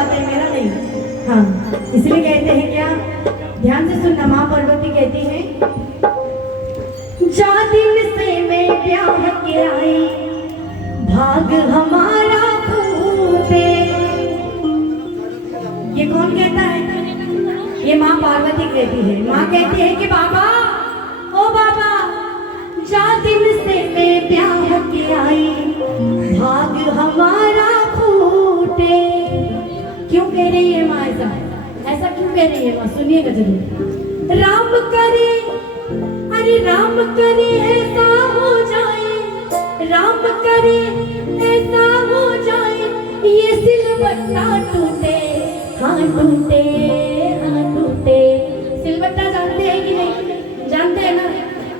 बात है, मेरा नहीं। हाँ, इसलिए कहते हैं क्या, ध्यान से सुनना। माँ पार्वती कहती है, जा दिन से मैं ब्याह के आई, भाग हमारा फूटे। ये कौन कहता है? ये माँ पार्वती कहती है। माँ कहती है कि बाबा, ओ बाबा, जा दिन से मैं ब्याह के आई, भाग हमारा फूटे। क्यों कह रही है माँ ऐसा? ऐसा क्यों कह रही है माँ? सुनिएगा जरूर। राम करे, अरे राम करे ऐसा हो जाए, राम करे ऐसा हो जाए, ये सिलबट्टा टूटे, हाँ टूटे, हाँ टूटे। सिलबट्टा जानते हैं कि नहीं? जानते हैं ना?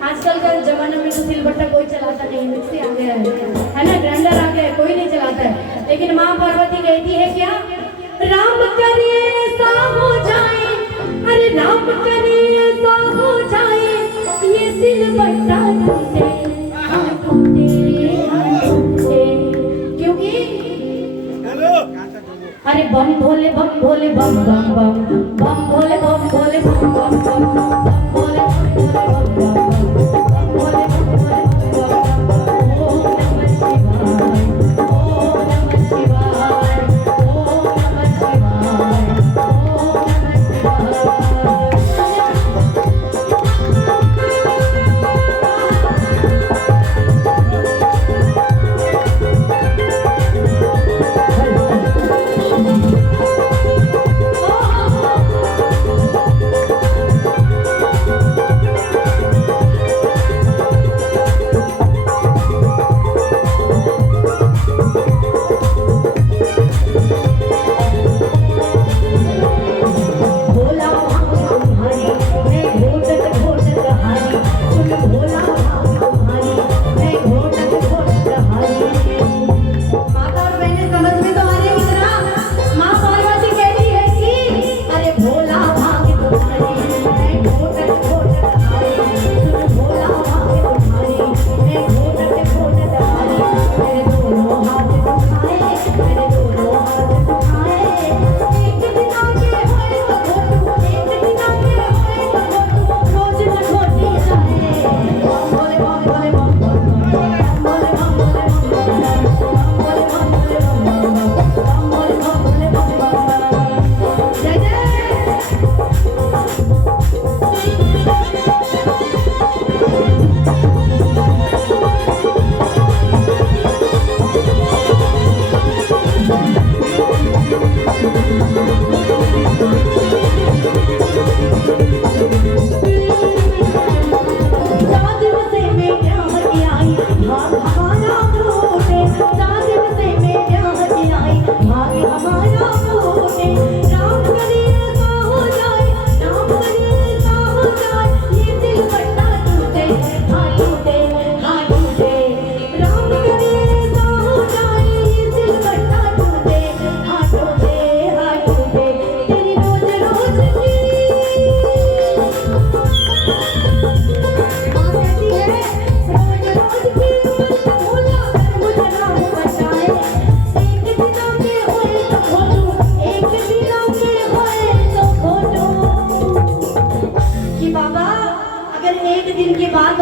आजकल का जमाना में तो सिलबट्टा कोई चलाता नहीं, मिक्सी आ गया है ना, ग्राइंडर आ गया है, कोई नहीं चलाता है। लेकिन माँ पार्वती कहती है क्या, राम करे ऐसा हो जाए, अरे राम करे ऐसा हो जाए, ये सिलबट्टा टूटे, हाँ टूटे, हाँ टूटे। क्योंकि अरे बम भोले बम भोले बम बम बम, बम भोले बम भोले बम बम बम, बम भोले बम भोले बम बम बम, बम भोले बम भोले बम बम। ओम नमः शिवाय, ओम नमः शिवाय, ओम नमः शिवाय, ओम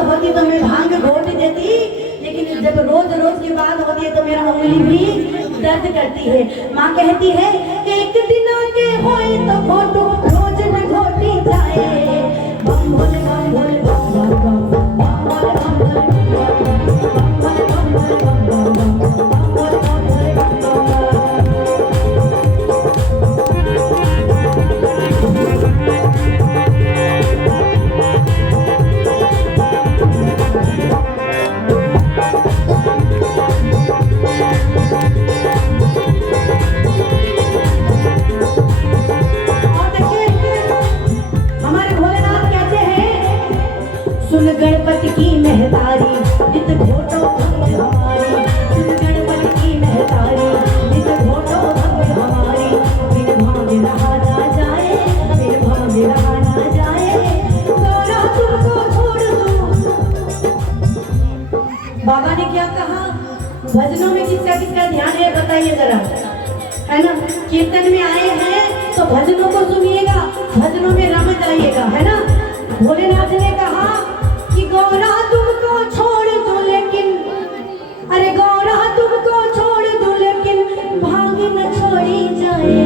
होती तो मैं भांग घोट देती, लेकिन जब रोज रोज की बात होती है तो मेरा उंगली भी दर्द करती है। माँ कहती है कि एक दिन के होए तो घोटू, रोज न घोटी जाए। बम भोले बम भोले बम बम बम, बम भोले बम भोले बम भोले बम भोले बम बम बम, बम भोले बम भोले बम बम बम। गणपति की महतारी नित घोटो भंग हमारी, सुन गणपति की महतारी नित घोटो भंग हमारी। बिन भांग रहा ना जाए, बिन भांग रहा ना जाए, गौरा तुमको छोड़ दूं। बाबा ने क्या कहा? भजनों में किसका किसका ध्यान है बताइए जरा। है ना। कीर्तन में आए हैं तो भजनों को सुनिएगा, भजनों में रम जाइएगा, है ना। भोलेनाथ ने कहा कि गौरा तुमको छोड़ दूं लेकिन, अरे गौरा तुमको छोड़ दूं लेकिन भांग न छोड़ी जाए।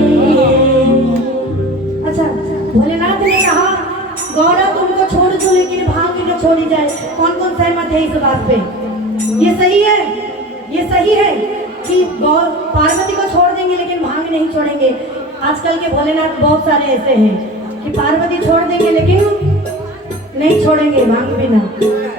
अच्छा, भोलेनाथ ने कहा गौरा तुमको छोड़ दूं लेकिन भांग न छोड़ी जाए। कौन कौन सहमत है इस बात पे? ये सही है, ये सही है कि पार्वती को छोड़ देंगे लेकिन भांग नहीं छोड़ेंगे। आजकल के भोलेनाथ बहुत सारे ऐसे हैं कि पार्वती छोड़ देंगे लेकिन नहीं छोड़ेंगे भांग बिना,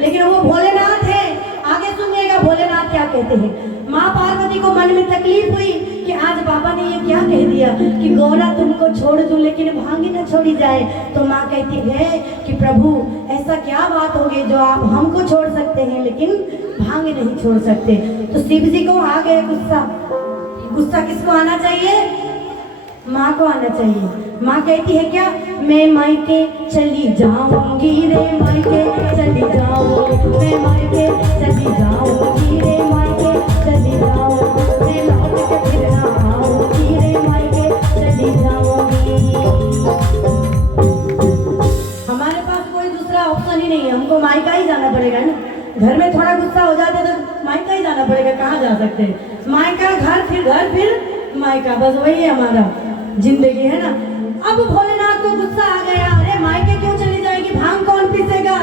लेकिन वो भोलेनाथ है। आगे सुनिएगा भोलेनाथ क्या कहते हैं। माँ पार्वती को मन में तकलीफ हुई कि आज बाबा ने ये क्या कह दिया कि गौरा तुमको छोड़ दूं लेकिन भांग न छोड़ी जाए। तो माँ कहती है कि प्रभु ऐसा क्या बात हो गई जो आप हमको छोड़ सकते हैं लेकिन भांग नहीं छोड़ सकते। तो शिव जी को आ गए गुस्सा। गुस्सा किसको आना चाहिए? माँ को आना चाहिए। माँ कहती है क्या, मैं मायके चली जाऊंगी रे, मायके चली जाऊंगी, मैं मायके चली जाऊंगी रे, मायके चली जाऊंगी, मैं लौट के फिर ना आऊंगी रे, मायके चली जाऊंगी। हमारे पास कोई दूसरा ऑप्शन ही नहीं है, हमको मायका ही जाना पड़ेगा ना। घर में थोड़ा गुस्सा हो जाता है तो मायका ही जाना पड़ेगा, कहाँ जा सकते हैं। मायका घर फिर मायका, बस वही है हमारा जिंदगी, है ना। अब भोलेनाथ को गुस्सा आ गया, अरे मायके क्यों चली जाएगी, भांग कौन पीसेगा,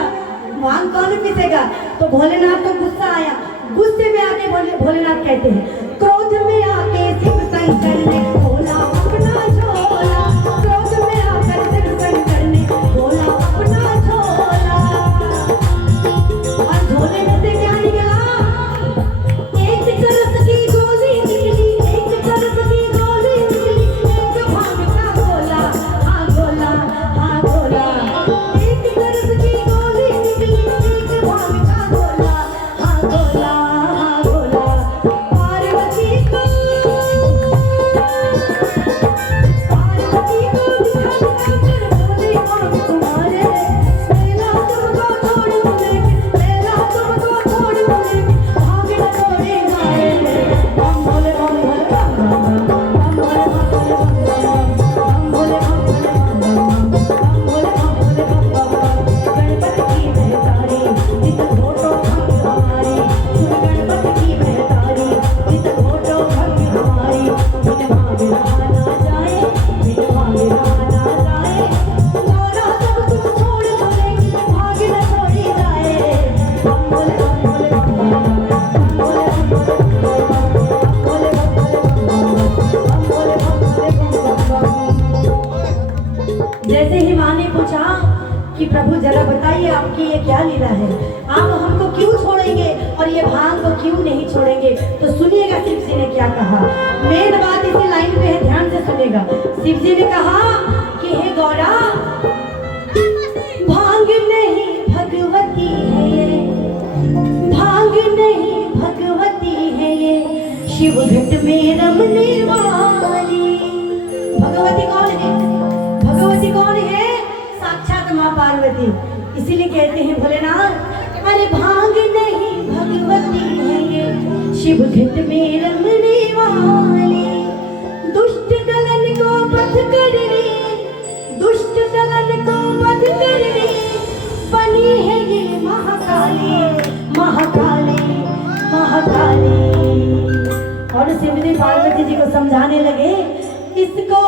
भांग कौन पीसेगा। तो भोलेनाथ को गुस्सा आया। गुस्से में आके भोलेनाथ कहते हैं, क्रोध में आके शिव शंकर ने खोला अपना झोला, क्रोध में आकर शिव शंकर ने खोला अपना झोला। और झोले में से क्या निकला, एक चरस की गोली निकली, एक चरस की गोली निकली, एक भांग का गोला, हाँ गोला, हाँ गोला। एक चरस की गोली निकली, एक भांग का गोला, हाँ गोला, हाँ गोला। पार्वती को दिखा कर बोले हम तुम्हारे, मेला तुमको छोड़ दूं लेकिन, मेला तुमको छोड़ दूं लेकिन भांग न छोड़े जाए। बम भोले बम भोले बम बम भोले बम भोले बम भोले बम भोले बम बम। गणपति की महतारी जित घोटो भंग हमारी, सुन गणपति की महतारी जित घोटो भंग हमारी। बिन भांग रहा ना जाए, बिन भांग रहा ना जाए, गौरा सब कुछ छोड़ दो लेकिन भांग न छोड़ी जाए। बम भोले बम भोले बम बम भोले बम भोले बम भोले बम भोले बम। जैसे ही माँ ने पूछा कि प्रभु जरा बताइए आपकी ये क्या लीला है, आप हमको क्यों छोड़ेंगे और ये भांग को क्यों नहीं छोड़ेंगे। तो सुनिएगा शिव जी ने क्या कहा। मेन बात इसी लाइन पे है, ध्यान से सुनेगा। शिव जी ने कहा कि हे गौरा, भांग नहीं भगवती है ये, भांग नहीं भगवती है ये, शिव घट में रमने वाली। भगवती कौन है? भगवती कौन है? साक्षात माँ पार्वती। इसीलिए कहते हैं भोलेनाथ, अरे भांग नहीं भगवती है ये, शिव घट में रमने वाली। दुष्ट दलन को वध करने, दुष्ट दलन को वध करने बनी है ये महाकाली, महाकाली, महाकाली। और शिव जी पार्वती जी को समझाने लगे, इसको